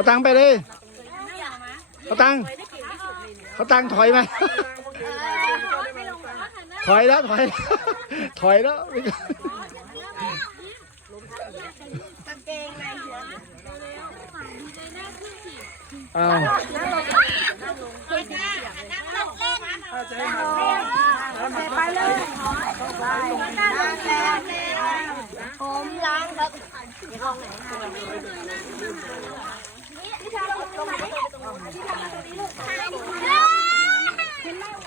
เขาตังไปเลยเขาตังเขาตังถอยไหมถอยแล้วถอย ถอยแล้วอ้าวไปเลยผมล้างครับ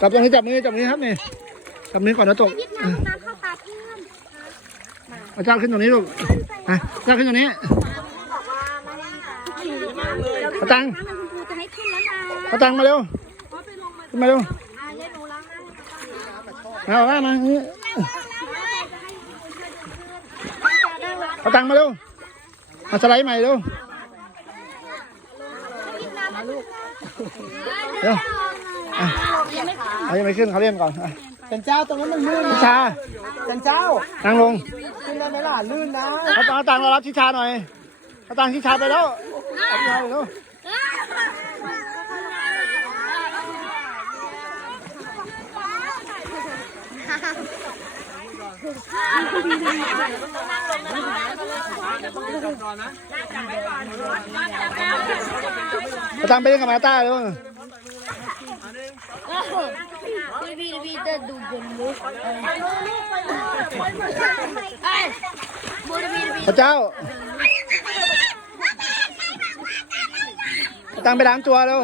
จับตรงนี้จับมือจับมือครับนี่จับมือก่อนนะตกน้ำน้ำเข้าตาเพื่อนเอาเจ้าขึ้นตรงนี้ลูกอะเจ้าขึ้นตรงนี้เขาตังน้ำมันคุณครูจะให้ขึ้นแล้วนะเขาตังมาเร็วขึ้นมาเร็วอ่าเดี๋ยวหนูล้างหน้าให้มาว่ามานี่เขาตังมาเร็วมาสไลด์ใหม่เร็วเร็ว อะเอายังไม่ขึ้นเขาเล่นก่อนอะจันเจ้าตรงนั้นมันลื่นชินะชา จันเจ้านั่งลงขึ้นได้ไหมล่ะลื่นนะเขาตังเขาตังมารับชิชาหน่อยเขาตังชิชาไปแล้วเอาชิชาไปแล้วเขาตังไปเล่นกับมาต้าเร็ว พี่พี่พี่จะดูบนมุกเอ้บูดบีบีพระเจ้าตังไปล้างตัวเร็ว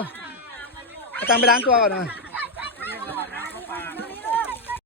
ตังไปล้างตัวก่อนหน่อย